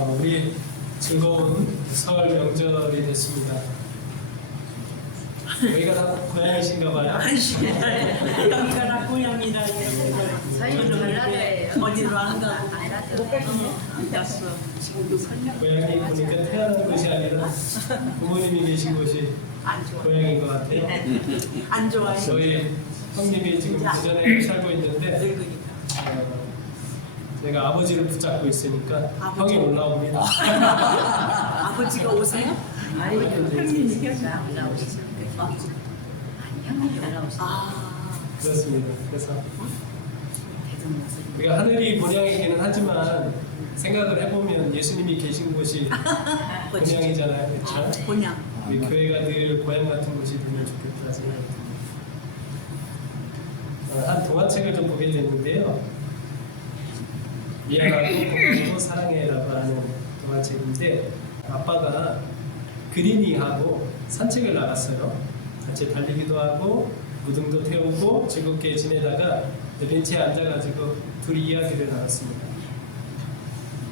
우리 즐거운 설 명절이 됐습니다. 여기가 다 고향이신가 봐요. 여기가 다 고향이라. 저희는 전라도예요. 어디로 안 가고 못 갔어. 고향이 보니까 태어난 곳이 아니라 부모님이 계신 곳이 안 좋아. 고향인 것 같아요. 안 좋아해. 저희 형님이 지금 부산에 살고 있는데 늙으니까. 제가 아버지를 붙잡고 있으니까 아버지. 형이 올라옵니다. 아버지가 오세요? 아니, 형님이 올라오시죠. 아니, 형님이 올라오시죠. 아, 그렇습니다. 그래서 대전 모습이. 우리가 하늘이 본향이기는 하지만 생각을 해보면 예수님이 계신 곳이 본향이잖아요. 그렇죠? 본향. 우리 교회가 늘 고향 같은 곳이 되면 좋겠다 생각합니다. 한 동화책을 좀 보게 됐는데요. 미안하고 고맙고 사랑해라고 하는 동화책인데 아빠가 그린이하고 산책을 나갔어요. 같이 달리기도 하고 무등도 태우고 즐겁게 지내다가 벤치에 앉아가지고 둘이 이야기를 나눴습니다.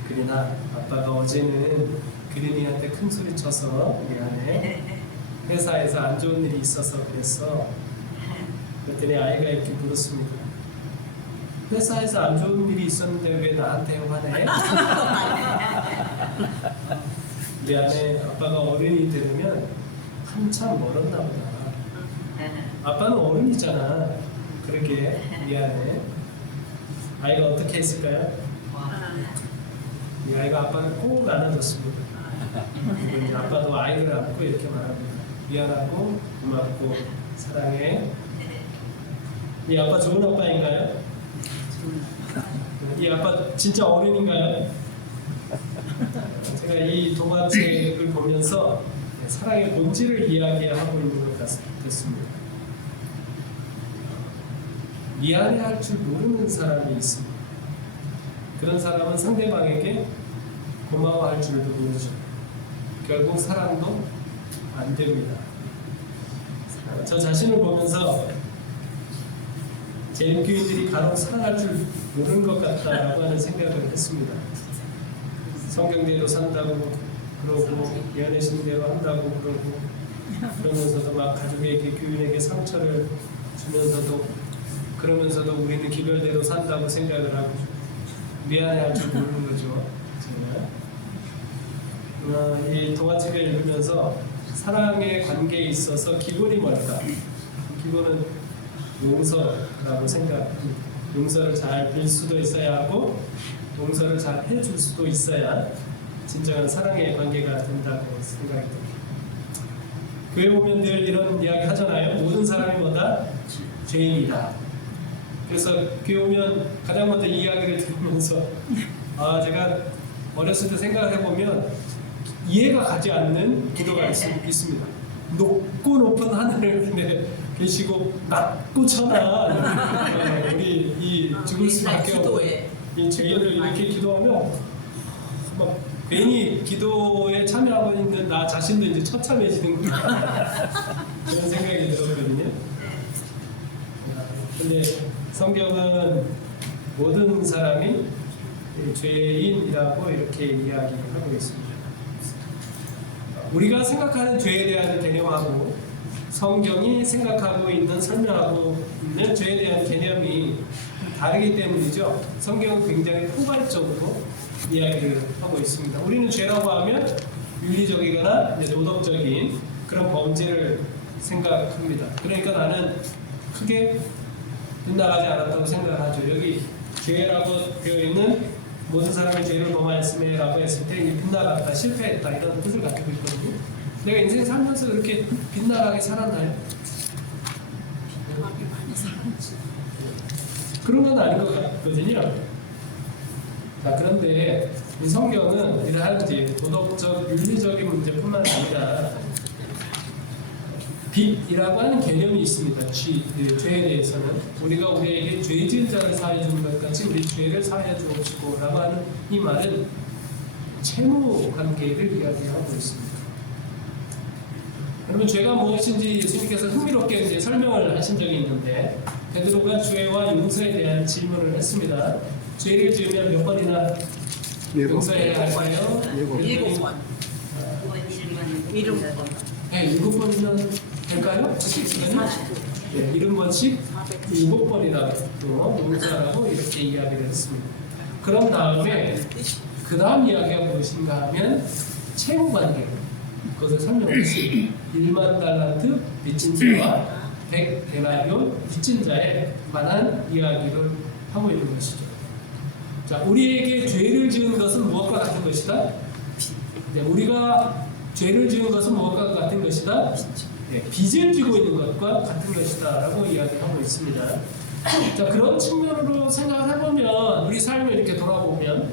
그린아, 아빠가 어제는 그린이한테 큰 소리 쳐서 미안해. 회사에서 안 좋은 일이 있어서 그랬어. 그랬더니 아이가 이렇게 물었습니다. 회사에서 안 좋은 일이 있었는데 왜 나한테 화내? 미안해. 아빠가 어른이 되면 한참 멀었나 보다. 아빠는 어른이잖아. 그러게 미안해. 아이가 어떻게 했을까요? 이 아이가 아빠를 꼭 안아줬습니다. 그리고 아빠도 아이를 안고 이렇게 말합니다. 미안하고 고맙고 사랑해. 이 아빠 좋은 아빠인가요? 이 아빠 진짜 어른인가요? 제가 이 동화책을 보면서 사랑의 본질을 이야기하고 있는 것 같습니다. 미안해할 줄 모르는 사람이 있습니다. 그런 사람은 상대방에게 고마워할 줄도 모르죠. 결국 사랑도 안 됩니다. 저 자신을 보면서 재림교인들이 간혹 사랑할 줄 모르는 것 같다라고 하는 생각을 했습니다. 성경대로 산다고 그러고 연애신대로 한다고 그러고 그러면서도 막 가족에게 교인에게 상처를 주면서도 그러면서도 우리는 기별대로 산다고 생각을 하고 미안해할 줄 모르는 거죠. 이 동화책을 읽으면서 사랑의 관계에 있어서 기본이 뭘까? 기본은 용서라고 생각합니다. 용서를 잘 빌 수도 있어야 하고 용서를 잘 해줄 수도 있어야 진정한 사랑의 관계가 된다고 생각이 듭니다. 교회 보면 늘 이런 이야기 하잖아요. 모든 사람이 뭐다? 죄인이다. 그래서 교회 오면 가장 먼저 이 이야기를 들으면서 제가 어렸을 때 생각을 해보면 이해가 가지 않는 기도가 있습니다. 높고 높은 하늘에 계시고 낮고 천한 우리 이 죽을 수밖에 없는 이 죄인을 이렇게 기도하면 막 괜히 기도에 참여하고 있는 나 자신도 이제 처참해지는구나 그런 생각이 들었거든요. 근데 성경은 모든 사람이 죄인이라고 이렇게 이야기하고 있습니다. 우리가 생각하는 죄에 대한 개념하고 성경이 생각하고 있는 설명하고 있는 죄에 대한 개념이 다르기 때문이죠. 성경은 굉장히 포괄적으로 이야기를 하고 있습니다. 우리는 죄라고 하면 윤리적이거나 도덕적인 그런 범죄를 생각합니다. 그러니까 나는 크게 빗나가지 않았다고 생각하죠. 여기 죄라고 되어 있는 모든 사람이 죄를 범하였음에 라고 했을 때 빗나갔다, 실패했다 이런 뜻을 가지고 있거든요. 내가 인생 살면서 그렇게 빗나가게 살았나요? 빗나가게 많이 살았지. 그런 건 아닌 것 같거든요. 자, 그런데 이 성경은 이러한 이제 도덕적, 윤리적인 문제뿐만 아니라 빚이라고 하는 개념이 있습니다. 죄에 대해서는 우리가 우리에게 죄 지은 자를 사하여 주는 것 같이 우리 죄를 사하여 주옵시고 라고 하는 이 말은 채무 관계를 이야기하고 있습니다. 여러분 죄가 무엇인지 예수님께서 흥미롭게 이제 설명을 하신 적이 있는데 베드로가 죄와 용서에 대한 질문을 했습니다. 죄를 지으면 몇 번이나 용서해야 할까요? 일곱 번. 일곱 번. 네, 7번이면 될까요? 시간이? 49. 70번씩 7번이나 또 용서하라고 이렇게 이야기를 했습니다. 그런 다음에 그 다음 이야기가 무엇인가 하면 채무관계, 그것을 설명했습니다. 1만 달란트 빚진 자와 100데나리온 빚진 자에 관한 이야기를 하고 있는 것이죠. 자, 우리에게 죄를 지은 것은 무엇과 같은 것이다? 네, 우리가 죄를 지은 것은 무엇과 같은 것이다? 네, 빚을 지고 있는 것과 같은 것이다 라고 이야기하고 있습니다. 자, 그런 측면으로 생각을 해보면 우리 삶을 이렇게 돌아보면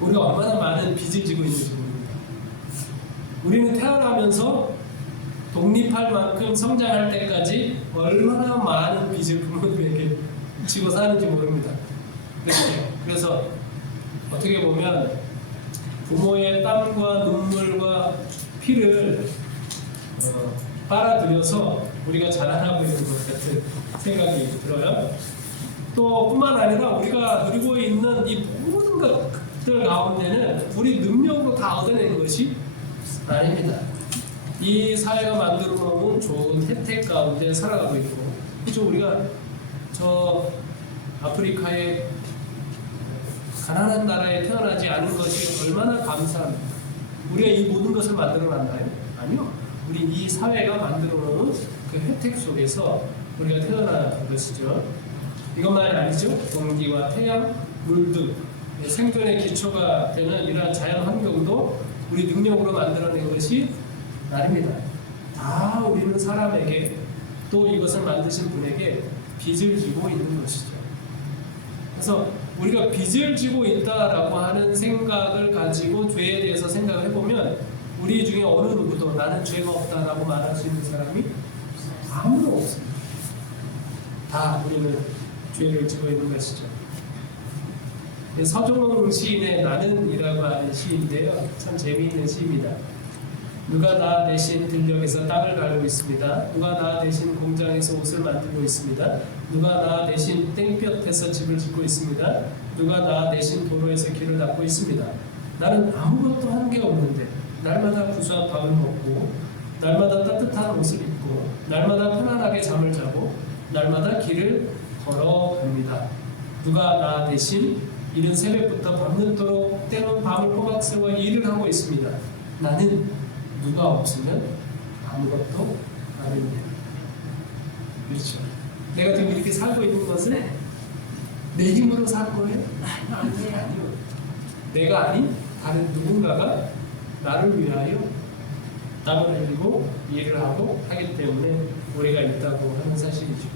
우리가 얼마나 많은 빚을 지고 있는지 모릅니다. 우리는 태어나면서 독립할 만큼 성장할 때까지 얼마나 많은 빚을 부모님에게 지고 사는지 모릅니다. 그래서 어떻게 보면 부모의 땀과 눈물과 피를 빨아들여서 우리가 자라나고 있는 것 같은 생각이 들어요. 또 뿐만 아니라 우리가 누리고 있는 이 모든 것들 가운데는 우리 능력으로 다 얻어내는 것이 아닙니다. 이 사회가 만들어 놓은 좋은 혜택 가운데 살아가고 있고, 그렇죠? 우리가 저 아프리카의 가난한 나라에 태어나지 않은 것이 얼마나 감사합니다. 우리가 이 모든 것을 만들어 놨나요? 아니요. 우리 이 사회가 만들어 놓은 그 혜택 속에서 우리가 태어난 것이죠. 이것만이 아니죠. 공기와 태양, 물 등 생존의 기초가 되는 이러한 자연 환경도 우리 능력으로 만들어낸 것이 아닙니다. 다 우리는 사람에게 또 이것을 만드신 분에게 빚을 지고 있는 것이죠. 그래서 우리가 빚을 지고 있다라고 하는 생각을 가지고 죄에 대해서 생각을 해보면 우리 중에 어느 누구도 나는 죄가 없다라고 말할 수 있는 사람이 아무도 없습니다. 다 우리는 죄를 지고 있는 것이죠. 서종원 시인의 나는이라고 하는 시인데요. 참 재미있는 시입니다. 누가 나 대신 들녘에서 땅을 갈고 있습니다. 누가 나 대신 공장에서 옷을 만들고 있습니다. 누가 나 대신 땡볕에서 집을 짓고 있습니다. 누가 나 대신 도로에서 길을 닦고 있습니다. 나는 아무것도 한 게 없는데 날마다 구수한 밥을 먹고 날마다 따뜻한 옷을 입고 날마다 편안하게 잠을 자고 날마다 길을 걸어갑니다. 누가 나 대신 이른 새벽부터 밤늦도록 때론 밤을 꼬박 세워 일을 하고 있습니다. 나는 누가 없으면 아무것도 아닙니다. 그렇죠. 내가 지금 이렇게 살고 있는 것은 내 힘으로 살 거예요? 아니요. 내가 아닌 다른 누군가가 나를 위하여 땀을 흘리고 일을 하고 하기 때문에 우리가 있다고 하는 사실이죠.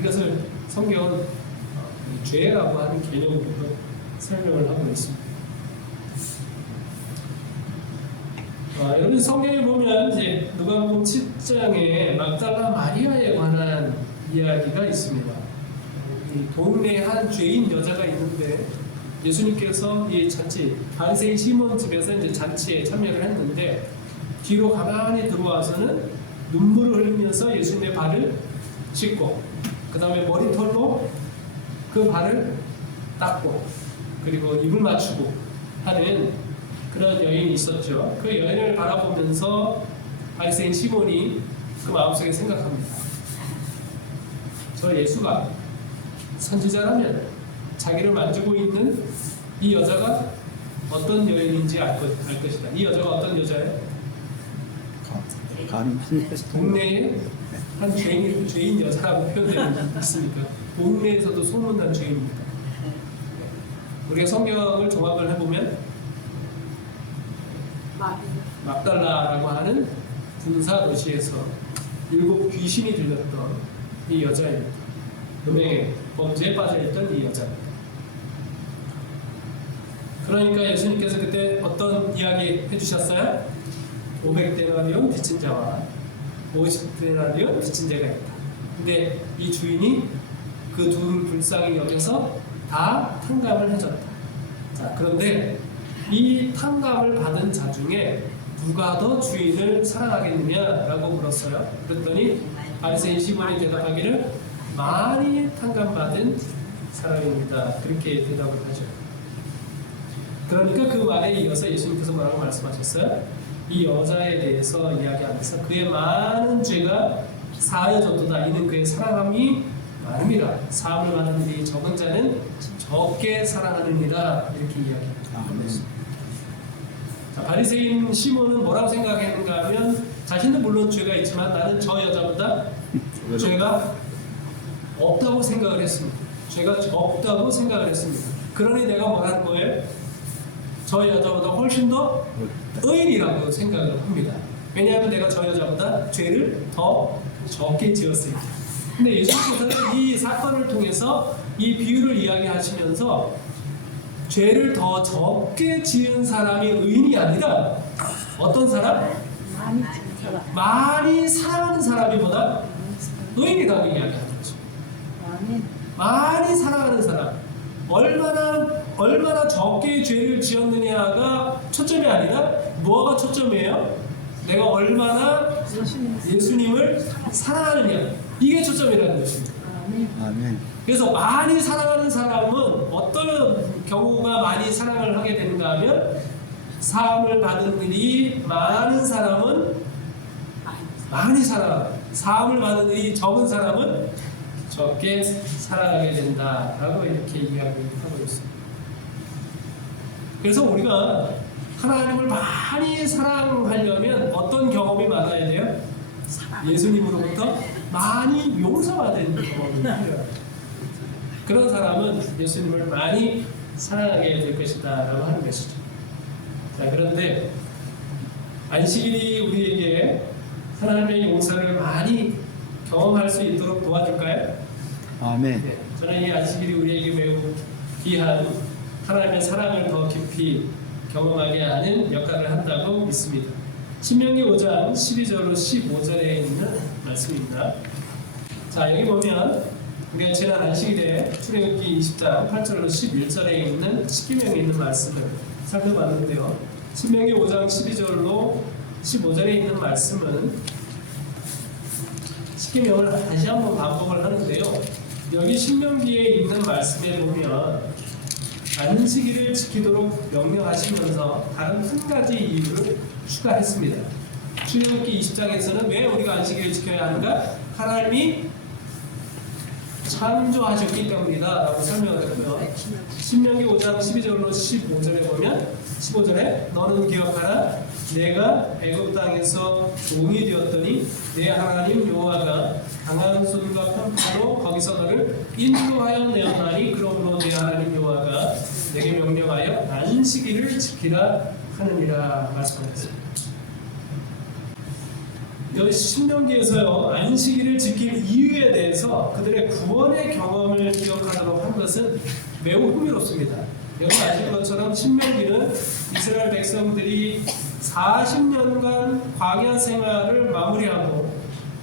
이것을 성경은 죄라고 하는 개념으로 설명을 하고 있습니다. 여러분 성경에 보면 이제 누가복음 7장에 막달라 마리아에 관한 이야기가 있습니다. 이 동네에 한 죄인 여자가 있는데 예수님께서 이 잔치 바리새인 시몬 집에서 이제 잔치에 참여를 했는데 뒤로 가만히 들어와서는 눈물을 흘리면서 예수님의 발을 씻고 그 다음에 머리털로 그 발을 닦고 그리고 입을 맞추고 하는 그런 여인이 있었죠. 그 여인을 바라보면서 바리새인 시몬이 그 마음속에 생각합니다. 저 예수가 선지자라면 자기를 만지고 있는 이 여자가 어떤 여인인지 알 것이다. 이 여자가 어떤 여자예요? 동네에 한 죄인 여자라고 표현되는 있습니까? 동네에서도 소문난 죄인입니다. 우리가 성경을 종합을 해보면 막달라라고 하는 군사 도시에서 7 귀신이 들렸던 이 여자입니다. 음행의 범죄에 빠져있던 이 여자입니다. 그러니까 예수님께서 그때 어떤 이야기 해주셨어요? 500데나리온 빚진 자와 50데나리온 빚진 자가 있다. 근데 이 주인이 그 둘을 불쌍히 여겨서 다 탕감을 해줬다. 자, 그런데 이 탕감을 받은 자 중에 누가 더 주인을 사랑하겠느냐라고 물었어요. 그랬더니 바리새인 시몬이 대답하기를 많이 탕감받은 사랑입니다. 그렇게 대답을 하죠. 그러니까 그 말에 이어서 예수님께서 뭐라고 말씀하셨어요? 이 여자에 대해서 이야기하면서 그의 많은 죄가 사하여졌도다. 이는 그의 사랑함이 많음이라. 사함을 받는 일이 적은 자는 적게 사랑하느니라. 이렇게 이야기합니다. 자, 바리새인 시몬은 뭐라고 생각했는가 하면 자신도 물론 죄가 있지만 나는 저 여자보다 죄가 없다고 생각을 했습니다. 죄가 없다고 생각을 했습니다. 그러니 내가 뭐라는 거예요? 저 여자보다 훨씬 더 의인이라고 생각을 합니다. 왜냐하면 내가 저 여자보다 죄를 더 적게 지었으니까. 근데 예수님께서는 이 사건을 통해서 이 비유를 이야기하시면서 죄를 더 적게 지은 사람이 의인이 아니라 어떤 사람? 많이 사랑하는 사람이 보다 의인이라고 이야기하는 거죠. 많이 사랑하는 사람. 얼마나 적게 죄를 지었느냐가 초점이 아니라 뭐가 초점이에요? 내가 얼마나 예수님을 사랑하느냐. 이게 초점이라는 것입니다. 아멘. 그래서 많이 사랑하는 사람은 어떤 경우가 많이 사랑을 하게 되는가 하면 사함을 받은 일이 많은 사람은 많이 사랑하고 사함을 받은 일이 적은 사람은 적게 사랑하게 된다라고 이렇게 이야기하고 있습니다. 그래서 우리가 하나님을 많이 사랑하려면 어떤 경험이 많아야 돼요? 예수님으로부터 많이 용서받은 경험이 필요해요. 그런 사람은 예수님을 많이 사랑하게 될 것이다 라고 하는 것이죠. 자, 그런데 안식일이 우리에게 하나님의 용서를 많이 경험할 수 있도록 도와줄까요? 아멘. 네, 저는 이 안식일이 우리에게 매우 귀한 하나님의 사랑을 더 깊이 경험하게 하는 역할을 한다고 믿습니다. 신명기 5장 12절로 15절에 있는 말씀입니다. 자, 여기 보면 우리가 지난 안식일에 출애굽기 20장 8절로 11절에 있는 십계명에 있는 말씀을 살펴봤는데요. 신명기 5장 12절로 15절에 있는 말씀은 십계명을 다시 한번 반복을 하는데요. 여기 신명기에 있는 말씀에 보면 안식일을 지키도록 명령하시면서 다른 한 가지 이유를 추가했습니다. 출애굽기 20장에서는 왜 우리가 안식일을 지켜야 하는가? 하나님이 창조하셨기 때문이다 라고 설명을 했고요. 신명기 5장 12절로 15절에 보면 15절에 너는 기억하라 내가 애굽 땅에서 종이 되었더니 내 하나님 여호와가 강한 손과 큰 팔로 거기서 너를 인도하여 내었나니 그러므로 내 하나님 여호와가 내게 명령하여 안식일을 지키라 하느니라 말씀하셨습니다. 여기 신명기에서요 안식일을 지킬 이유에 대해서 그들의 구원의 경험을 기억하도록 한 것은 매우 흥미롭습니다. 여러분 아시는 것처럼 신명기는 이스라엘 백성들이 40년간 광야 생활을 마무리하고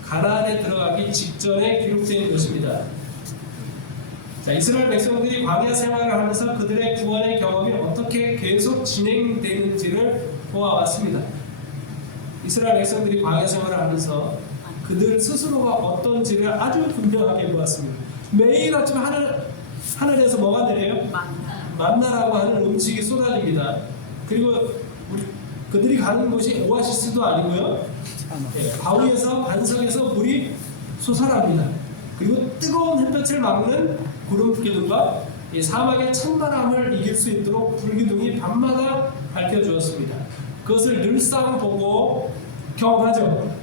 가나안에 들어가기 직전에 기록된 것입니다. 자, 이스라엘 백성들이 광야 생활을 하면서 그들의 구원의 경험이 어떻게 계속 진행되는지를 보아왔습니다. 이스라엘 백성들이 광야 생활을 하면서 그들 스스로가 어떤지를 아주 분명하게 보았습니다. 매일 아침 하늘에서 뭐가 내려요? 만나라고 하는 음식이 쏟아집니다. 그리고 그들이 가는 곳이 오아시스도 아니고요. 바위에서 반석에서 물이 솟아납니다. 그리고 뜨거운 햇볕을 막는 구름 기둥과 이 사막의 찬바람을 이길 수 있도록 불기둥이 밤마다 밝혀주었습니다. 그것을 늘상 보고 경험하죠.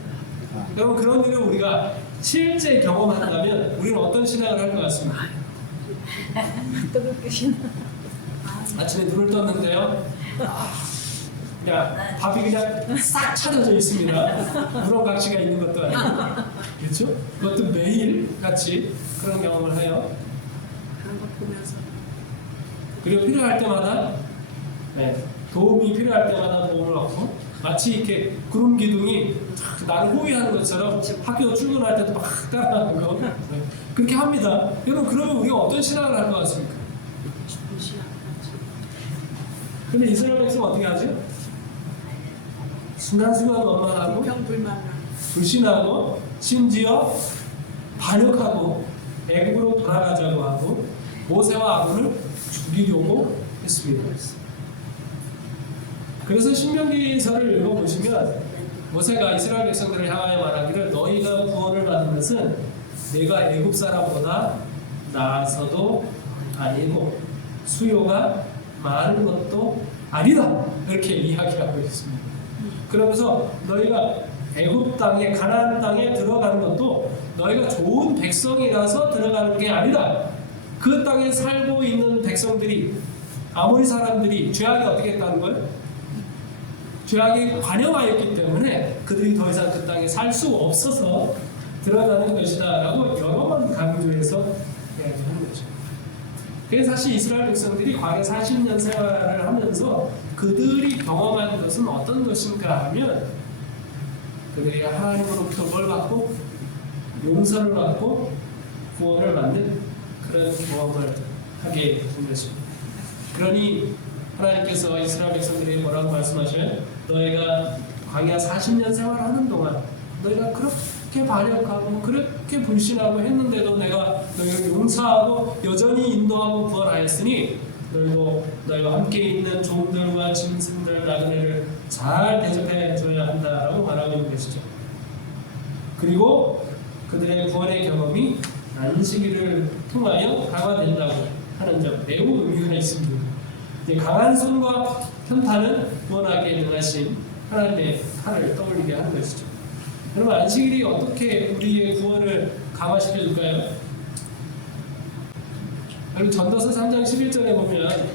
여러분 그런 일을 우리가 실제 경험한다면 우리는 어떤 신앙을 할 것 같습니까? 아침에 눈을 떴는데요. 그냥 밥이 그냥 싹 차려져 있습니다. 우렁각시가 있는 것도 아니고, 그렇죠? 그것도 매일 같이 그런 경험을 해요. 그런 거 보면서 그리고 필요할 때마다 도움이 필요할 때마다 도움을 얻고 마치 이렇게 구름 기둥이 나를 호위하는 것처럼 학교 출근할 때도 막 따라가는 거 그렇게 합니다. 여러분 그러면 우리가 어떤 신앙을 할 것 같습니까? 근데 이스라엘 백성은 어떻게 하죠? 순간순간 원망하고 불신하고 심지어 반역하고 애국으로 돌아가자고 하고 모세와 아론을 죽이려고 했습니다. 그래서 신명기서를 읽어보시면 모세가 이스라엘 백성들을 향하여 말하기를 너희가 구원을 받은 것은 내가 애굽 사람보다 나아서도 아니고 수요가 많은 것도 아니다 이렇게 이야기하고 있습니다. 그러면서 너희가 애굽 땅에 가나안 땅에 들어가는 것도 너희가 좋은 백성이라서 들어가는 게 아니다. 그 땅에 살고 있는 백성들이 아모리 사람들이 죄악이 어떻게 했다는 거예요? 죄악이 관여하였기 때문에 그들이 더 이상 그 땅에 살 수 없어서 들어가는 것이다 라고 여러 번 강조해서 이야기하는 거죠. 그래서 사실 이스라엘 백성들이 과거 40년 생활을 하면서 그들이 경험한 것은 어떤 것인가 하면 그들이 하나님으로부터 뭘 받고 용서를 받고 구원을 받는 그런 경험을 하게 된 것입니다. 그러니 하나님께서 이스라엘 백성들에게 뭐라고 말씀하셔요? 너희가 광야 40년 생활하는 동안 너희가 그렇게 반역하고 그렇게 불신하고 했는데도 내가 너희를 용서하고 여전히 인도하고 구원하였으니 너희도 너희와 함께 있는 종들과 짐승들 나그네를 잘 대접해 줘야 한다라고 말하고 있는 것이죠. 그리고 그들의 구원의 경험이 안식일을 통하여 강화된다고 하는 점 매우 의미가 있습니다. 강한 손과 편타는 구원하게 능하신 하나님의 칼을 떠올리게 하는 것이죠. 여러분 안식일이 어떻게 우리의 구원을 강화시켜 줄까요? 여러분 전도서 3장 11절에 보면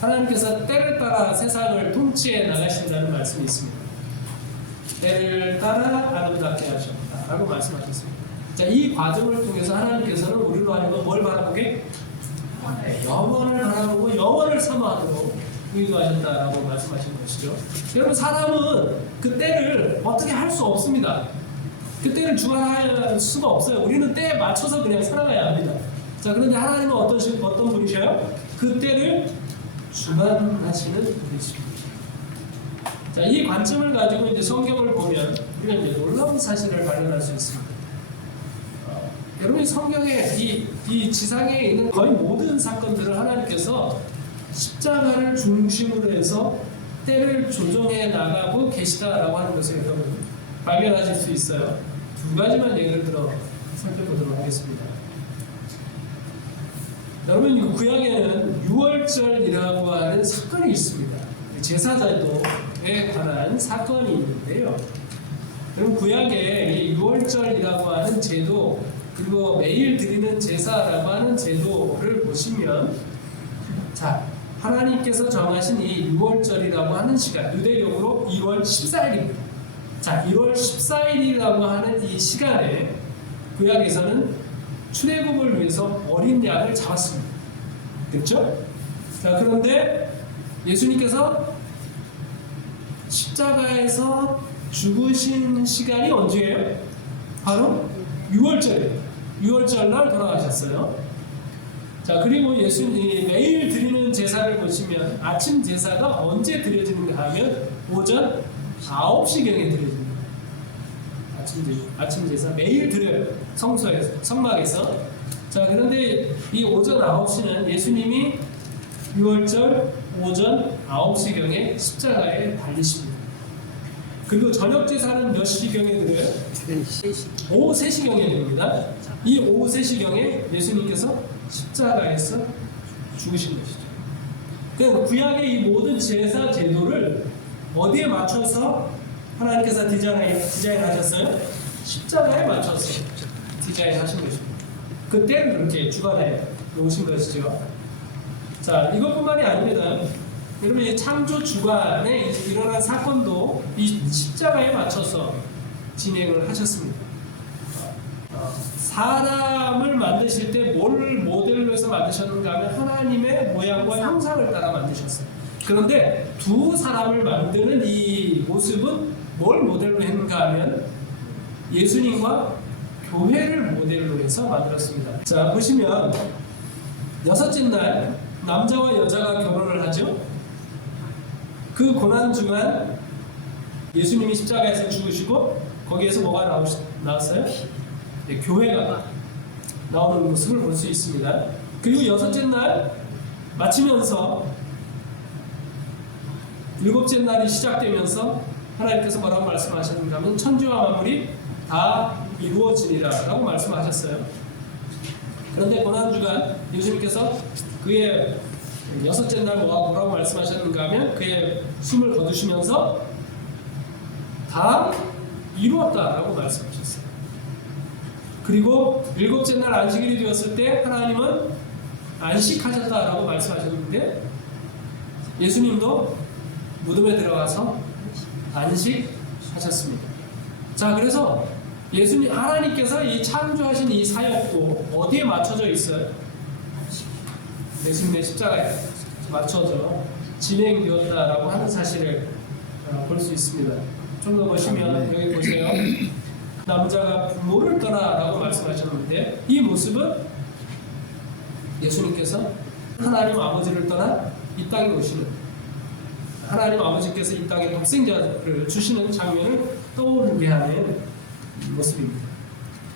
하나님께서 때를 따라 세상을 통치해 나가신다는 말씀이 있습니다. 때를 따라 아름답게 하셨다 라고 말씀하셨습니다. 자, 이 과정을 통해서 하나님께서는 우리로 하여금 뭘 바라보게? 영원을 바라보고 영원을 사모하도록 인도하셨다라고 말씀하신 것이죠. 여러분 사람은 그 때를 어떻게 할 수 없습니다. 그 때를 주관할 수가 없어요. 우리는 때에 맞춰서 그냥 살아가야 합니다. 자, 그런데 하나님은 어떤 분이셔요? 그 때를 주관하시는 분이십니다. 자, 이 관점을 가지고 이제 성경을 보면 우리가 이제 놀라운 사실을 발견할 수 있습니다. 여러분 성경에 이 지상에 있는 거의 모든 사건들을 하나님께서 십자가를 중심으로 해서 때를 조정해 나가고 계시다라고 하는 것을 여러분 발견하실 수 있어요. 두 가지만 예를 들어 살펴보도록 하겠습니다. 여러분 이 구약에는 유월절이라고 하는 사건이 있습니다. 제사제도에 관한 사건이 있는데요. 여러분 구약에 이 유월절이라고 하는 제도 그리고 매일 드리는 제사라고 하는 제도를 보시면 자 하나님께서 정하신 이 6월절이라고 하는 시간 유대력으로 2월 14일입니다. 자 1월 14일이라고 하는 이 시간에 구약에서는 출애굽을 위해서 어린 양을 잡았습니다. 그렇죠? 자 그런데 예수님께서 십자가에서 죽으신 시간이 언제예요? 바로 6월절이에요. 6월절 날 돌아가셨어요. 자 그리고 예수님이 매일 드리는 제사를 보시면 아침 제사가 언제 드려지는가 하면 오전 9시경에 드려집니다. 아침 제사 매일 드려요. 성소에서 성막에서. 자 그런데 이 오전 9시는 예수님이 6월절 오전 9시경에 십자가에 달리십니다. 그리고 저녁 제사는 몇 시경에 드려요? 오후 3시경에 드립니다. 이 오후 3시경에 예수님께서 십자가에서 죽으신 것이죠. 그러니까 구약의 이 모든 제사 제도를 어디에 맞춰서 하나님께서 디자인하셨어요? 십자가에 맞춰서 디자인하신 것입니다. 그때는 그렇게 주관해 놓으신 것이죠. 자, 이것뿐만이 아닙니다. 여러분 이 창조 주관에 일어난 사건도 이 십자가에 맞춰서 진행을 하셨습니다. 사람을 만드실 때 뭘 모델로 해서 만드셨는가 하면 하나님의 모양과 형상을 따라 만드셨어요. 그런데 두 사람을 만드는 이 모습은 뭘 모델로 했는가 하면 예수님과 교회를 모델로 해서 만들었습니다. 자 보시면 여섯째 날 남자와 여자가 결혼을 하죠. 그 고난 중간 예수님이 십자가에서 죽으시고 거기에서 뭐가 나왔어요? 네, 교회가 나오는 모습을 볼 수 있습니다. 그리고 여섯째 날 마치면서 일곱째 날이 시작되면서 하나님께서 뭐라고 말씀하셨는가 하면 천지와 만물이 다 이루어지리라 라고 말씀하셨어요. 그런데 고난주간 예수님께서 그의 여섯째 날 뭐라고 말씀하셨는가 하면 그의 숨을 거두시면서 다 이루었다라고 말씀하셨어요. 그리고 일곱째 날 안식일이 되었을 때 하나님은 안식하셨다라고 말씀하셨는데 예수님도 무덤에 들어가서 안식하셨습니다. 자, 그래서 예수님 하나님께서 이 창조하신 이 사역도 어디에 맞춰져 있어요? 예수님의 십자가에 맞춰져 진행되었다라고 하는 사실을 볼 수 있습니다. 좀 더 보시면 여기 보세요. 남자가 부모를 떠나라고 말씀하셨는데 이 모습은 예수님께서 하나님 아버지를 떠나 이 땅에 오시는 하나님 아버지께서 이 땅에 독생자를 주시는 장면을 떠오르게 하는 모습입니다.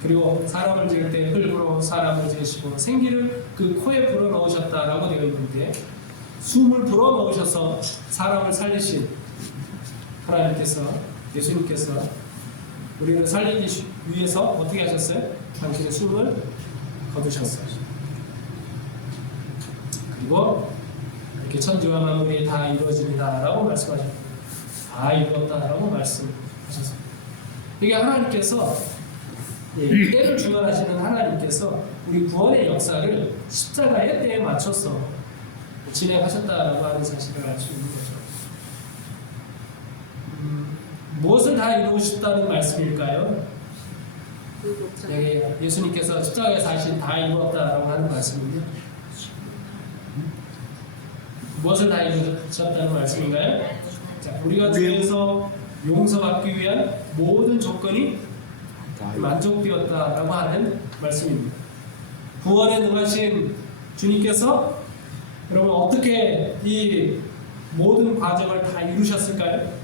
그리고 사람을 지을 때 흙으로 사람을 지으시고 생기를 그 코에 불어넣으셨다라고 되어 있는데 숨을 불어넣으셔서 사람을 살리신 하나님께서 예수님께서 우리를 살리기 위해서 어떻게 하셨어요? 당신의 숨을 거두셨어요. 그리고 이렇게 천지와 만물이 다 이루어집니다라고 말씀하셨습니다. 다 이루었다라고 말씀하셨습니다. 이게 하나님께서 때를 주관하시는 하나님께서 우리 구원의 역사를 십자가의 때에 맞춰서 진행하셨다라고 하는 사실을 알 수 있는 거죠. 무엇을 다 이루셨다는 말씀일까요? 예수님께서 십자가에서 하신 다 이루었다라고 하는 말씀은요? 무엇을 다 이루셨다는 말씀인가요? 자, 우리가 주에서 용서받기 위한 모든 조건이 만족되었다라고 하는 말씀입니다. 구원에 능하신 주님께서 여러분 어떻게 이 모든 과정을 다 이루셨을까요?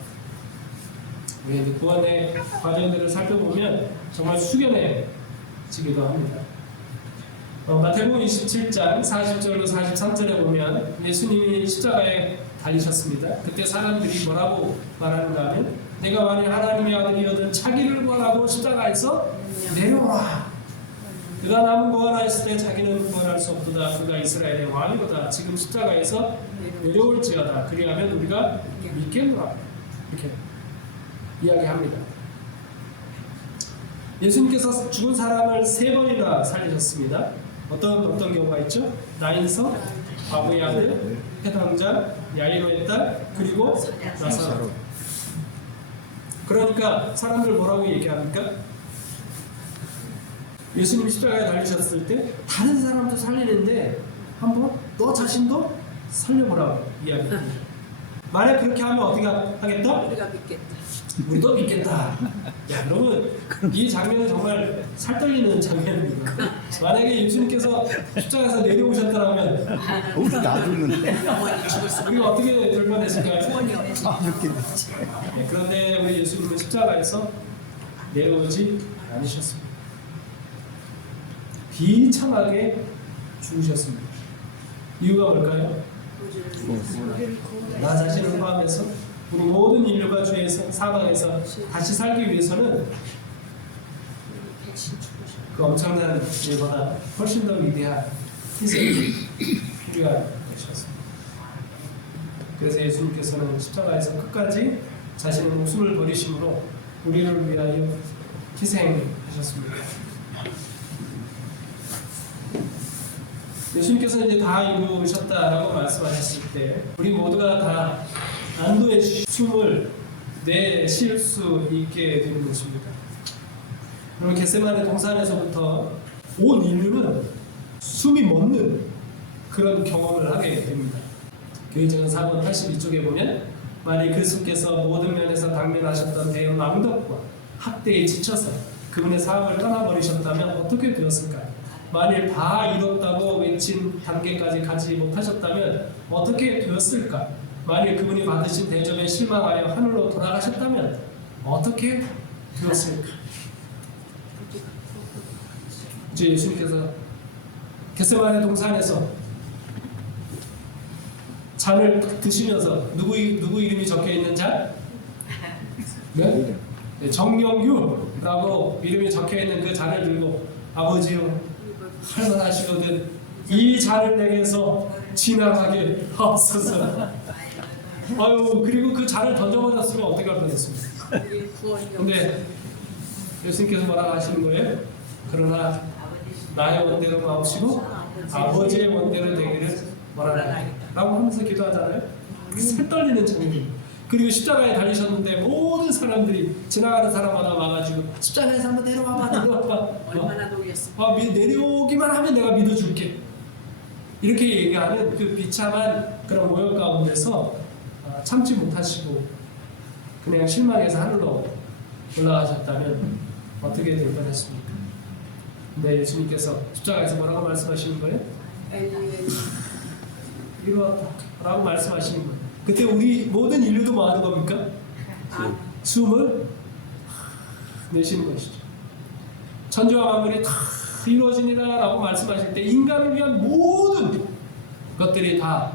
우리 구원의 과정들을 살펴보면 정말 숙연해지기도 합니다. 마태복음 27장 40절로 43절에 보면 예수님이 십자가에 달리셨습니다. 그때 사람들이 뭐라고 말하는가 하면 내가 만일 하나님의 아들이거든 자기를 구원하고 십자가에서 내려오라. 그가 남은 구원하였을 때 자기는 구원할 수 없도다. 그가 이스라엘의 왕이로다. 지금 십자가에서 내려올지어다. 그리하면 우리가 믿겠노라. 이렇게 이야기합니다. 예수님께서 죽은 사람을 3번이나 살리셨습니다. 어떤 경우가 있죠? 나인서, 바보의 아들, 해당자, 야이로의 딸, 그리고 나사로. 그러니까 사람들 뭐라고 얘기합니까? 예수님 십자가에 달리셨을 때 다른 사람도 살리는데 한번 너 자신도 살려보라고 이야기합니다. 만약 그렇게 하면 어떻게 하겠다? 우리가 믿겠다. 우리도 믿겠다. 야, 여러분 이 장면은 정말 살떨리는 장면입니다. 만약에 예수님께서 십자가에서 내려오셨다면 우리 놔두는데 영원히 죽을 수 우리가 어떻게 돌변했을까요? 구원이 없지. 이렇게 됐지. 네, 그런데 우리 예수님은 십자가에서 내려오지 않으셨습니다. 비참하게 죽으셨습니다. 이유가 뭘까요? 나 자신을 포함해서 우리 모든 인류가 죄의 사망에서 다시 살기 위해서는 그 엄청난 일보다 훨씬 더 위대한 희생이 필요한 것이었습니다. 그래서 예수님께서는 십자가에서 끝까지 자신의 목숨을 버리심으로 우리를 위하여 희생하셨습니다. 예수님께서 이제 다 이루셨다라고 말씀하셨을 때 우리 모두가 다 안도의 숨을 내쉴 수 있게 되는 것입니다. 그럼 겟세마네 동산에서부터 온 인류는 숨이 멎는 그런 경험을 하게 됩니다. 교회적인 4번 82쪽에 보면 만일 그리스도께서 모든 면에서 당면하셨던 대형 낭독과 학대에 지쳐서 그분의 사역을 떠나버리셨다면 어떻게 되었을까요? 만일 다 이뤘다고 외친 단계까지 가지 못하셨다면 어떻게 되었을까? 만일 그분이 받으신 대접에 실망하여 하늘로 돌아가셨다면 어떻게 되었을까? 이제 예수님께서 겟세마네 동산에서 잔을 드시면서 누구 이름이 적혀 있는 잔? 네? 네, 정명규라고 이름이 적혀 있는 그 잔을 들고 아버지요 할만하시거든 이 잔을 내게서 지나가게 하옵소서. 아유 그리고 그 잔을 던져버렸으면 어떻게 할 뻔했습니까? 우리 구원이 근데 예수님께서 뭐라고 하시는 거예요? 그러나 나의 원대로 마옵시고 아버지의 원대로 되기를 원하나이다 라고 하면서 기도하잖아요. 그 살떨리는 장면. 그리고 십자가에 달리셨는데 모든 사람들이 지나가는 사람마다 와가지고 십자가에서 한번 내려와봐 얼마나 노겠어. 내려오기만 하면 내가 믿어줄게 이렇게 얘기하는 그 비참한 그런 모욕 가운데서 참지 못하시고 그냥 실망해서 하늘로 올라가셨다면 어떻게 될 뻔했습니까? 근데 예수님께서 십자가에서 뭐라고 말씀하시는 거예요? 이루었다 라고 말씀하시는 거예요. 그때 우리 모든 인류도 뭐 하는 겁니까? 숨을 내쉬는 것이죠. 천지와 만물이 다 이루어지니라 라고 말씀하실 때 인간을 위한 모든 것들이 다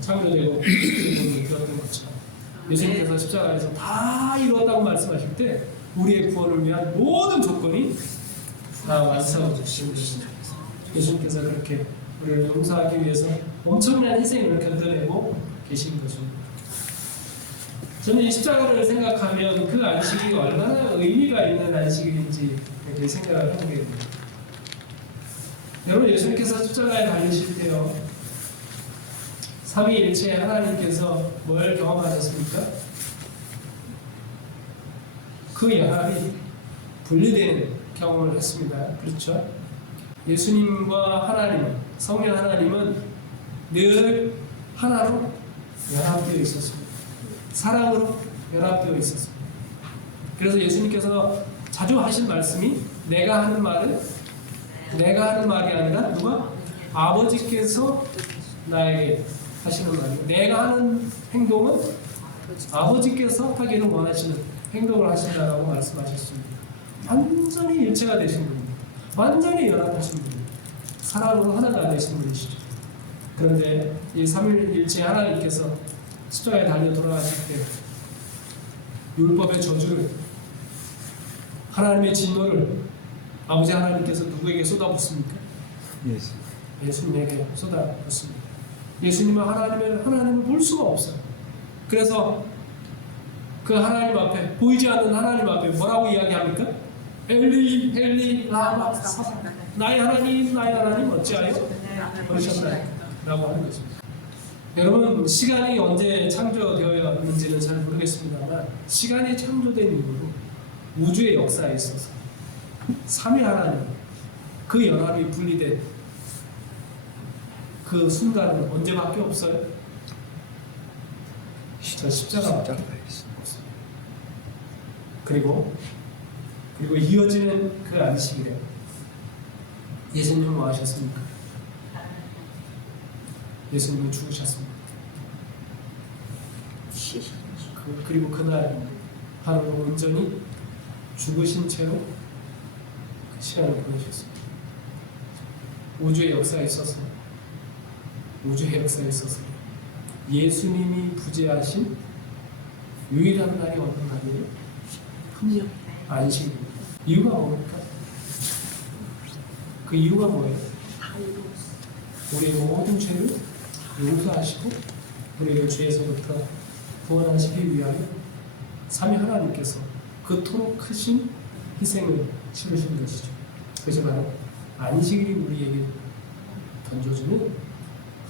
창조되고 이루어진 것처럼 예수님께서 십자가에서 다 이루었다고 말씀하실 때 우리의 구원을 위한 모든 조건이 다 완성되신 것입니다. 예수님께서 그렇게 우리를 용서하기 위해서 엄청난 희생을 견뎌내고 계신 것입니다. 저는 이 십자가를 생각하면 그 안식이 얼마나 의미가 있는 안식일인지 생각을 해보게 됩니다. 여러분 예수님께서 십자가에 달리실 때요 삼위일체 하나님께서 뭘 경험하셨습니까? 그 연합이 분리된 경험을 했습니다. 그렇죠? 예수님과 하나님, 성령 하나님은 늘 하나로 연합되어 있었습니다. 사랑으로 연합되어 있었습니다. 그래서 예수님께서 자주 하신 말씀이 내가 하는 말이 아니라 누가? 아버지께서 나에게 하시는 말이에요. 내가 하는 행동은 아버지께서 하기를 원하시는 행동을 하신다라고 말씀하셨습니다. 완전히 일체가 되신 분입니다. 완전히 연합하신 분입니다. 사랑으로 하나가 되신 분이시죠. 그런데 이 삼위일체 하나님께서 십자가에 달려 돌아가실 때 율법의 저주를 하나님의 진노를 아버지 하나님께서 누구에게 쏟아붓습니까? 예수님에게 쏟아붓습니다. 예수님은 하나님을 볼 수가 없어요. 그래서 그 하나님 앞에 보이지 않는 하나님 앞에 뭐라고 이야기합니까? 엘리 엘리 라마 사바다니 나의 하나님 어찌하여 버리셨나요? 라고 하는 것입니다. 여러분 시간이 언제 창조되었는지는 잘 모르겠습니다만 시간이 창조된 이후로 우주의 역사에 있어서 삼위 하나님 그 연합이 분리된 그 순간은 언제밖에 없어요? 저 십자가밖에 없습니다. 그리고 이어지는 그 안식일에 예수님은 뭐 하셨습니까? 예수님은 죽으셨습니다. 그리고 그날 하루는 온전히 죽으신 채로 그 시간을 보내셨습니다. 우주의 역사에 있어서 예수님이 부재하신 유일한 날이 어느 날이에요? 금요 안식일입니다. 이유가 뭡니까? 그 이유가 뭐예요? 우리의 모든 죄를 용서하시고 우리를 죄에서부터 구원하시기 위하여 삼위 하나님께서 그토록 크신 희생을 치르신 것이죠. 그것이 바로 안식일이 우리에게 던져주는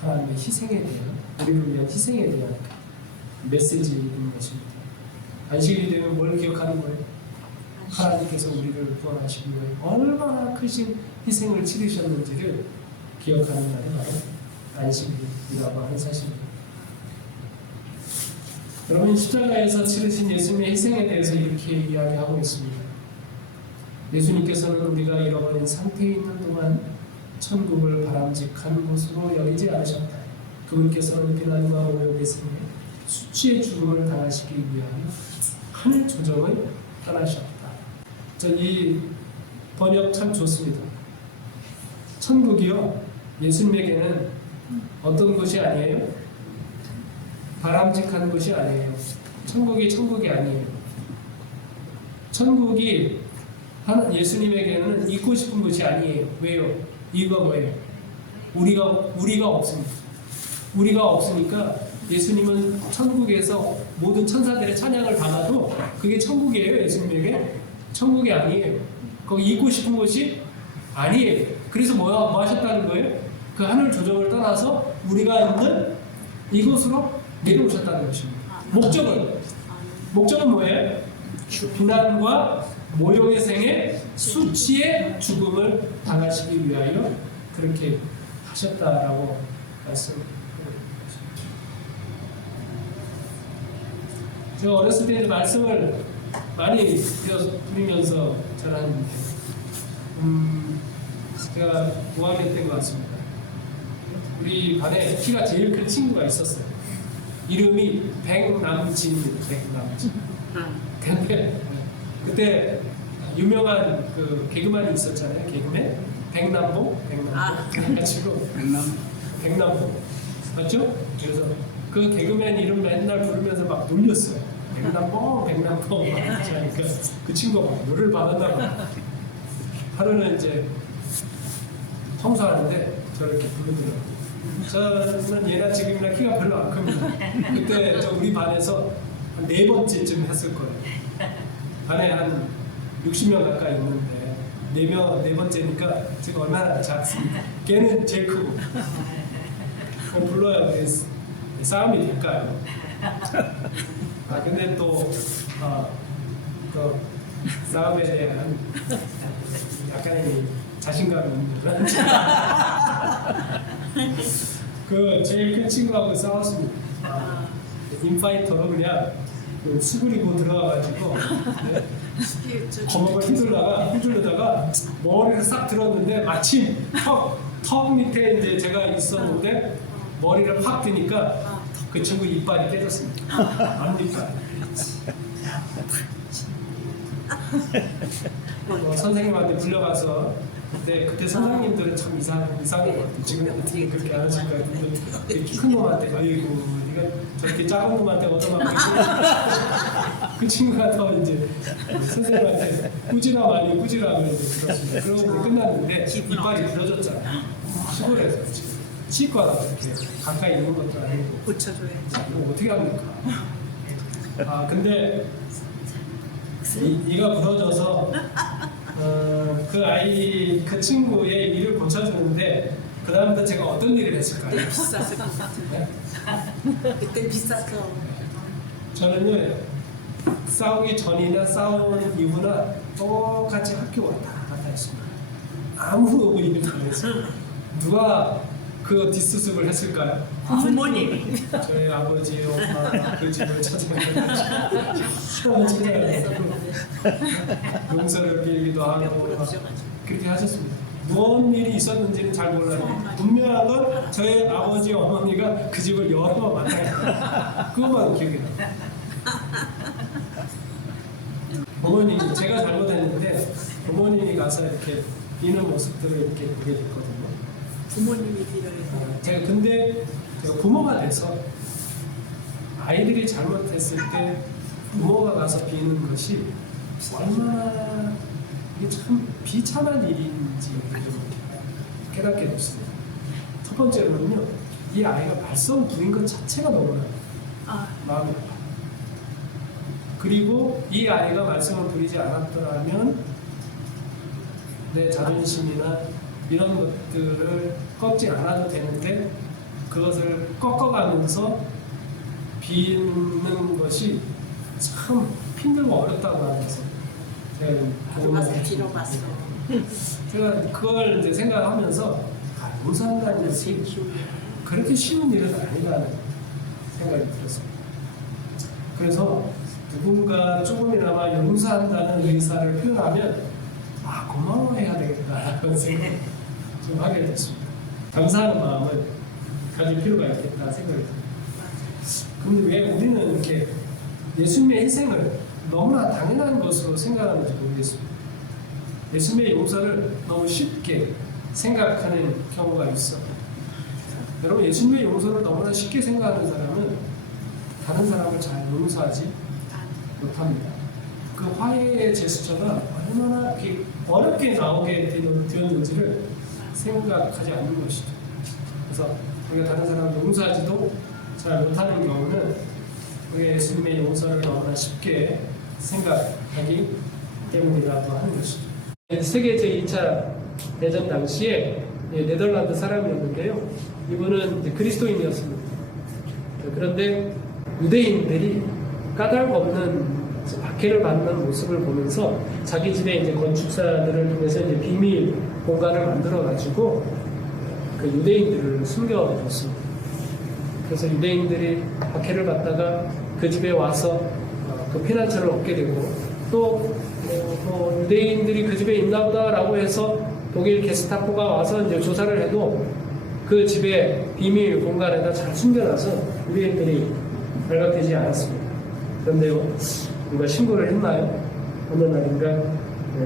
하나님의 희생에 대한 우리를 위한 희생에 대한 메시지인 것입니다. 안식일이 되면 뭘 기억하는 거예요? 하나님께서 우리를 구원하시기 위해 얼마나 크신 희생을 치르셨는지를 기억하는 날이 바로 안식일이라고 하는 사실입니다. 여러분 십자가에서 치르신 예수님의 희생에 대해서 이렇게 이야기하고 있습니다. 예수님께서는 우리가 잃어버린 상태에 있는 동안 천국을 바람직한 곳으로 여기지 않으셨다. 그분께서는 비난과 모욕의 생에 수치의 죽음을 당하시기 위하여 하늘 조정을 떠나셨다. 전 이 번역 참 좋습니다. 천국이요 예수님에게는 어떤 곳이 아니에요? 바람직한 곳이 아니에요. 천국이 아니에요. 천국이 예수님에게는 있고 싶은 곳이 아니에요. 왜요? 이유가 뭐예요? 우리가 없습니다. 우리가 없으니까 예수님은 천국에서 모든 천사들의 찬양을 받아도 그게 천국이에요. 예수님에게 천국이 아니에요. 거기 있고 싶은 곳이 아니에요. 그래서 뭐 하셨다는 거예요? 그 하늘 조정을 떠나서 우리가 있는 이곳으로 내려오셨다는 것입니다. 목적은 뭐예요? 비난과 모욕의 생에 수치의 죽음을 당하시기 위하여 그렇게 하셨다라고 말씀드립니다. 제가 어렸을 때 말씀을 많이 드리면서 자랐는데 제가 5학년 때인 것 같습니다. 우리 반에 키가 제일 큰 친구가 있었어요. 이름이 백남진입니다. 백남진. 근데 그때 유명한 그 개그맨이 있었잖아요. 개그맨 백남보 그래가지고 백남보 맞죠? 그래서 그 개그맨 이름 맨날 부르면서 막 놀렸어요. 백남보 그러니까 그 친구가 막 노래를 받았나 봐요. 하루는 이제 청소하는데 저를 이렇게 부르더라고요. 저는 얘나 지금이나 키가 별로 안 큽니다. 그때 우리 반에서 한 4번째쯤 했을 거예요. 반에 한 60명 가까이 있는데 4번째니까 제가 얼마나 작습니까? 걔는 제일 크고 불러야 싸움이 될까요? 근데 또 그 싸움에 대한 약간의 자신감이 있는 그런 그 제일 큰 친구하고 싸웠습니다. 인파이터로 그냥 그 수그리고 들어가가지고 거목을 휘둘러다가 머리를 싹 들었는데 마침 턱 밑에 이제 제가 있었는데 머리를 확 드니까 그 친구 이빨이 깨졌습니다. 앞니빨. 선생님한테 불려가서 그때 선생님들은 참 이상한 것 같아요. 지금 그렇게 안 하실 거예요. 키 큰 놈한테 아이고 네가 저렇게 작은 놈한테 얻어맞고 그 친구가 더 이제 선생님한테 꾸지라 이제 들었습니다. 그러고 이제 끝났는데 이빨이 부러졌잖아요. 시골에서 치과가 이렇게 가까이 있는 것도 아니고 고쳐줘야지. 이거 어떻게 합니까? 근데 이가 부러져서 그 친구의 이를 고쳐주는데 그 다음부터 제가 어떤 일을 했을까요? 비쌌을 것 같은데. 그때 비쌌어. 저는요 싸우기 전이나 싸우는 이후나 똑같이 학교 왔다 갔다 했습니다. 아무 일도 안 했어요. 누가 그 뒷수습을 했을까요? 부모님이. 저희 아버지, 엄마가 그 집을 찾아가서 용서를 빌기도 하고 그렇게 하셨습니다. 무슨 일이 있었는지는 잘 몰라요. 분명한 건 저희 아버지, 어머니가 그 집을 여러 번 만나요. 그것만 기억이 나요. 부모님이 제가 잘못했는데 부모님이 가서 이렇게 비는 모습들을 이렇게 보게 됐거든요. 부모님이 빌어요. 제가 근데 부모가 돼서 아이들이 잘못했을 때 부모가 가서 비는 것이 얼마나 이게 참 비참한 일인지 깨닫게 됐습니다. 첫 번째로는요, 이 아이가 말썽 부린 것 자체가 너무나 마음이 아파요. 그리고 이 아이가 말썽을 부리지 않았더라면 내 자존심이나 이런 것들을 꺾지 않아도 되는데 그것을 꺾어가면서 비는 것이 참 힘들고 어렵다고 하면서 가서 빌어봤어. 제가 그걸 이제 생각하면서 용서한다는 것이 그렇게 쉬운 일은 아니라는 생각이 들었습니다. 그래서 누군가 조금이나마 용서한다는 의사를 표현하면 고마워해야 되겠다라는 생각을 좀 하게 됐습니다. 감사하는 마음을 가질 필요가 있겠다 생각이 듭니다. 근데 왜 우리는 이렇게 예수님의 희생을 너무나 당연한 것으로 생각하는지 모르겠습니다. 예수님의 용서를 너무 쉽게 생각하는 경우가 있어. 여러분, 예수님의 용서를 너무나 쉽게 생각하는 사람은 다른 사람을 잘 용서하지 못합니다. 그 화해의 제스처가 얼마나 어렵게 나오게 되었는지를 생각하지 않는 것이죠. 그래서 우리가 다른 사람을 용서하지도 잘 못하는 경우는 우리가 예수님의 용서를 너무나 쉽게 생각하기 때문이라고 하는 것이죠. 세계 제2차 대전 당시에 네덜란드 사람이었는데요. 이분은 이제 그리스도인이었습니다. 그런데 유대인들이 까닭 없는 박해를 받는 모습을 보면서 자기 집에 이제 건축사들을 통해서 이제 비밀 공간을 만들어 가지고 그 유대인들을 숨겨뒀습니다. 그래서 유대인들이 박해를 받다가 그 집에 와서 그 피난처를 얻게 되고 또 유대인들이 그 집에 있나 보다라고 해서 독일 게스타포가 와서 이제 조사를 해도 그 집에 비밀 공간에다 잘 숨겨놔서 유대인들이 발각되지 않았습니다. 그런데요, 누가 신고를 했나요? 어느 날인가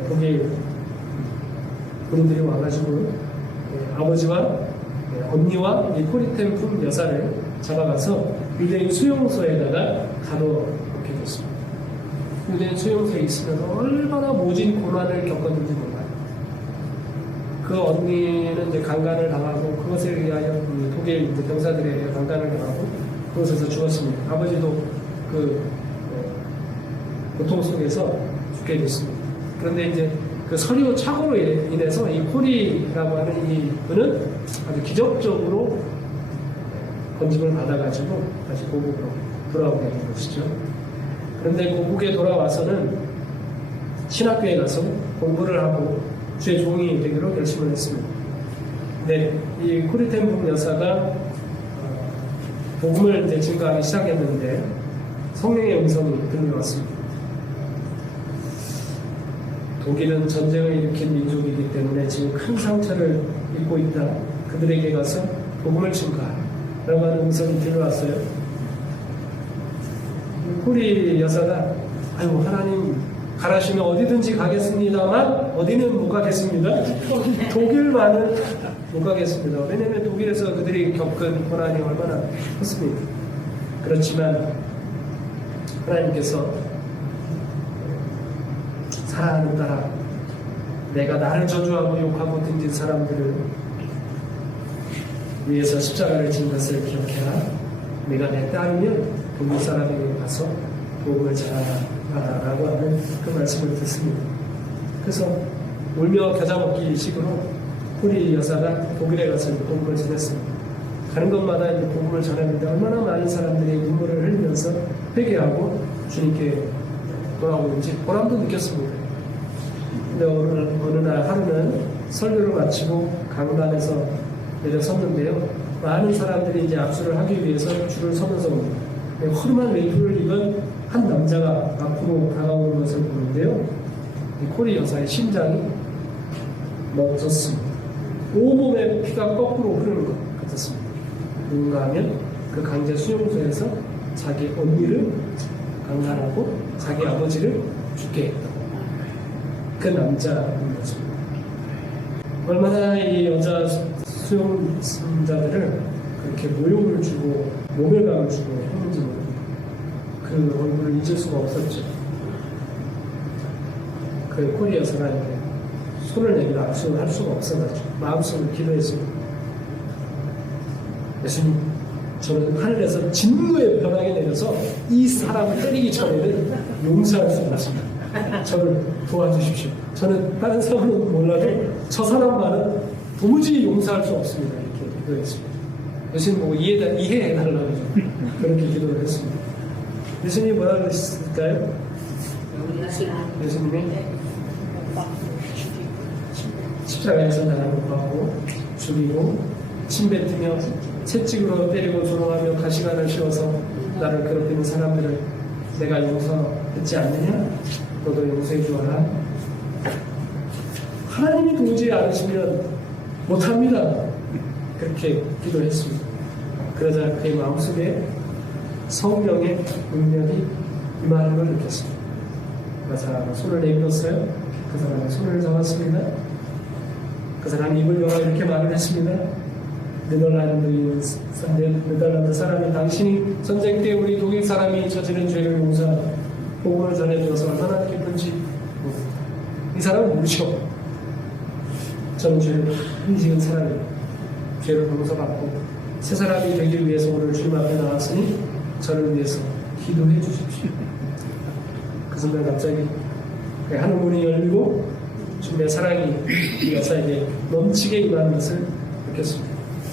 독일 군인들이 와가지고 아버지와 언니와 이 코리템품 여사를 잡아가서 유대인 수용소에다가 가둬놓게 됐습니다. 유대인 수용소에 있으면 얼마나 모진 고난을 겪었는지 몰라요. 그 언니는 이제 강간을 당하고 그것에 의하여 독일 병사들에 의해 강간을 당하고 그곳에서 죽었습니다. 아버지도 그 고통 속에서 죽게 됐습니다. 그런데 이제 그 서류 착오로 인해서 이 코리라고 하는 이 분은 아주 기적적으로 건짐을 받아가지고 다시 고국으로 돌아오게 된 것이죠. 그런데 고국에 돌아와서는 신학교에 가서 공부를 하고 주의 종이 되기로 결심을 했습니다. 네, 이 코리템북 여사가 복음을 이제 증거하기 시작했는데 성령의 음성이 들려왔습니다. 독일은 전쟁을 일으킨 민족이기 때문에 지금 큰 상처를 입고 있다. 그들에게 가서 복음을 증거하라고 하는 음성이 들려왔어요. 코리 여사가 아유 하나님 가라시면 어디든지 가겠습니다만 어디는 못 가겠습니다. 독일만은 못 가겠습니다. 왜냐하면 독일에서 그들이 겪은 고난이 얼마나 컸습니까? 그렇지만 하나님께서 사랑하는 딸아, 내가 나를 저주하고 욕하고 등진 사람들을 위해서 십자가를 진 것을 기억해라. 내가 내 딸이면 독일 사람에게 가서 복음을 전하라라고 하는 그 말씀을 듣습니다. 그래서 울며 겨자 먹기 식으로 코리 여사가 독일에 가서 복음을 전했습니다. 가는 곳마다 이제 복음을 전했는데 얼마나 많은 사람들이 눈물을 흘리면서 회개하고 주님께 돌아오는지 보람도 느꼈습니다. 근데 어느 날 하루는 설교를 마치고 강단에서 내려섰는데요. 많은 사람들이 이제 압수를 하기 위해서 줄을 서면서 옵니다. 허름한 웨이프를 입은 한 남자가 앞으로 다가오는 것을 보는데요. 이 코리 여사의 심장이 멈췄습니다. 온몸에 피가 거꾸로 흐르는 것 같았습니다. 누군가 하면 그 강제 수용소에서 자기 언니를 강간하고 자기 아버지를 죽게 했다. 그 남자인 것입니다. 얼마나 이 여자 수용자들을 그렇게 모욕을 주고 모멸감을 주고 했는지 모릅니다. 그 얼굴을 잊을 수가 없었죠. 그 코리 여사가 이렇게 손을 내밀어 압수를 할 수가 없어가지고 마음속으로 기도했습니다. 예수님, 저는 하늘에서 진노의 벼락이 내려서 이 사람을 때리기 전에는 용서할 수 없습니다. 저를 도와주십시오. 저는 다른 사람은 몰라도 저 사람만은 도무지 용서할 수 없습니다. 이렇게 기도했습니다. 예수님 보고 이해해달라고 그렇게 기도를 했습니다. 예수님이 뭐라 그러셨을까요? 예수님이 십자가에서 나를 못 받고 죽이고 침뱉으며 채찍으로 때리고 조롱하며 가시관을 씌워서 나를 괴롭히는 사람들을 내가 용서했지 않느냐? 너도 용서해 주어라. 하나님이 도우지 않으시면 못합니다. 그렇게 기도했습니다. 그러자 그의 마음속에 성령의 능력이 임하는 걸 느꼈습니다. 그 사람은 손을 내밀었어요. 그 사람은 손을 잡았습니다. 그 사람이 입을 열어 이렇게 말을 했습니다. 네덜란드 사람이 당신이 전쟁 때 우리 독일 사람이 저지른 죄를 용서하고 복음을 전해주어서 얼마나 기쁜지. 이 사람은 누구시오? 저는 죄를 인식은 사람이에요. 죄를 용서받고 새 사람이 되기 위해서 오늘 주님 앞에 나왔으니 저를 위해서 기도해 주십시오. 그 순간 갑자기 하늘문이 열리고 주님의 사랑이 이 여사에게 넘치게 임하는 것을 느꼈습니다.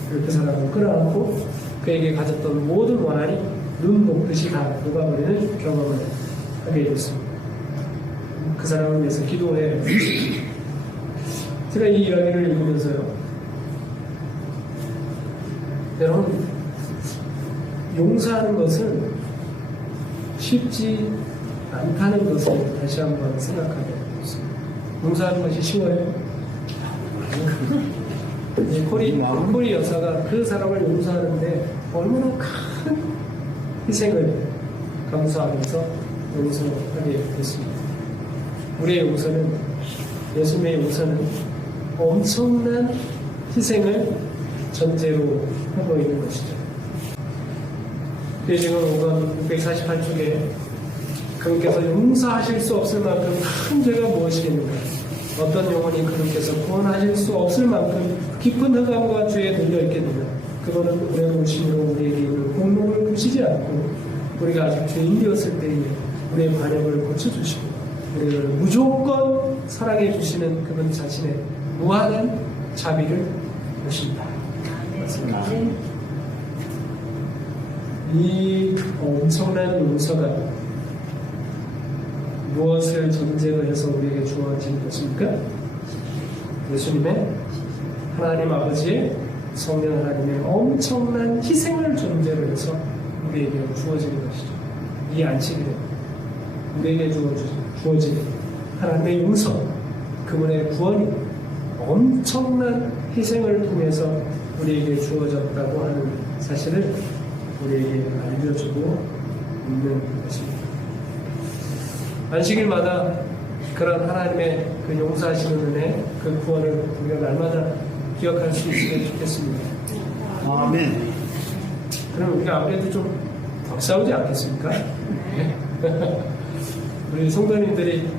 그 사람을 끌어안고 그에게 가졌던 모든 원한이 눈 녹듯이 다 녹아버리는 경험을 하게 됐습니다. 그 사람을 위해서 기도해 주십시오. 제가 이 이야기를 읽으면서요, 여러분, 용서하는 것은 쉽지 않다는 것을 다시 한번 생각하게 됐습니다. 용서하는 것이 쉬워요? 코리 여사가 그 사람을 용서하는데 얼마나 큰 희생을 감수하면서 용서하게 됐습니다. 우리의 용서는, 예수님의 용서는 엄청난 희생을 전제로 하고 있는 것이죠. 계시록 5권 648쪽에 그분께서 용서하실 수 없을 만큼 큰 죄가 무엇이겠는가? 어떤 영혼이 그분께서 구원하실 수 없을 만큼 깊은 흑암과 죄에 눌려 있겠느냐? 그거는 우리의 오심으로 우리에게 있는 공로를 부시지 않고 우리가 아직 죄인이었을 때에 우리의 관역을 고쳐주시고 우리를 무조건 사랑해 주시는 그분 자신의 무한한 자비를 보신다. 맞습니다. 이 엄청난 용서가 무엇을 전제로 해서 우리에게 주어진 것입니까? 예수님의 하나님 아버지의 성령 하나님의 엄청난 희생을 전제로 해서 우리에게 주어진 것이죠. 이 안식일에 우리에게 주어진 하나님의 용서, 그분의 구원이 엄청난 희생을 통해서 우리에게 주어졌다고 하는 사실을 우리에게 알려주고 있는 것입니다. 안식일마다 그런 하나님의 그 용서하시는 은혜, 그 구원을 우리가 날마다 기억할 수 있으면 좋겠습니다. 아멘. 그럼 우리가 아무래도 좀 더 싸우지 않겠습니까? 우리 성도님들이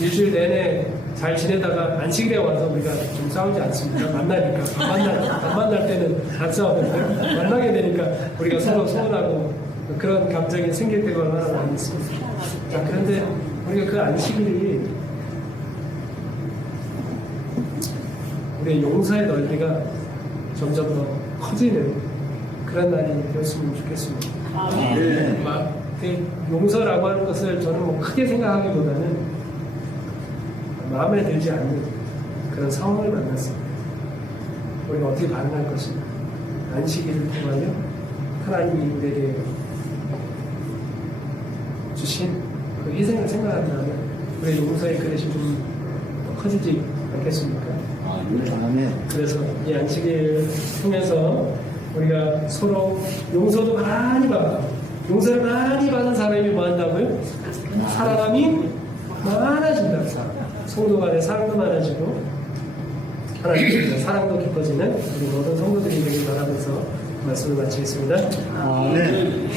일주일 내내 잘 지내다가 안식일에 와서 우리가 좀 싸우지 않습니까? 만나니까. 안 만날 때는 안 싸우는데 만나게 되니까 우리가 서로 서운하고 그런 감정이 생길 때가 얼마나 많이 있습니다. 자, 그런데 우리가 그 안식일이 우리의 용서의 넓이가 점점 더 커지는 그런 날이 되었으면 좋겠습니다. 네. 용서라고 하는 것을 저는 뭐 크게 생각하기보다는 마음에 들지 않는 그런 상황을 만났습니다. 우리가 어떻게 반응할 것인가? 안식일을 통하여 하나님이 우리에게 주신 그 희생을 생각한다면 우리의 용서의 그릇이 좀 더 커지지 않겠습니까? 아멘. 그래서 이 안식일 통해서 우리가 서로 용서도 많이 받고 용서를 많이 받은 사람이 뭐 한다고요? 사랑함이 많아진다고. 성도 간의 사랑도 많아지고 하나님의 사랑도 깊어지는 우리 모든 성도들이 되길 바라면서 말씀을 마치겠습니다. 아멘.